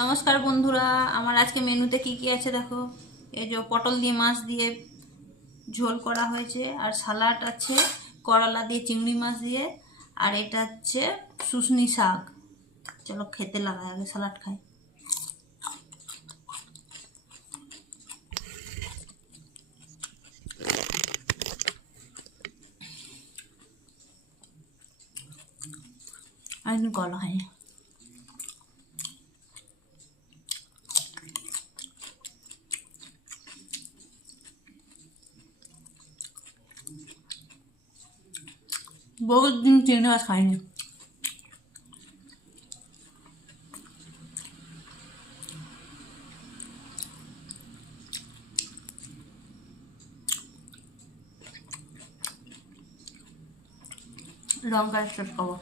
নমস্কার বন্ধুরা, আমার আজকে মেনুতে কি কি আছে দেখো। এই যে পটল দিয়ে মাছ দিয়ে ঝোল করা হয়েছে, আর সালাড আছে করলা দিয়ে চিংড়ি মাছ দিয়ে, আর এটা হচ্ছে শুশনি শাক। চলো খেতে লাগাই, আগে সালাড খাই। আমি করলা খাই। বহুত দিন চিংড়ি মাছ খাইনি। লঙ্কা স্টার্ট খাবো।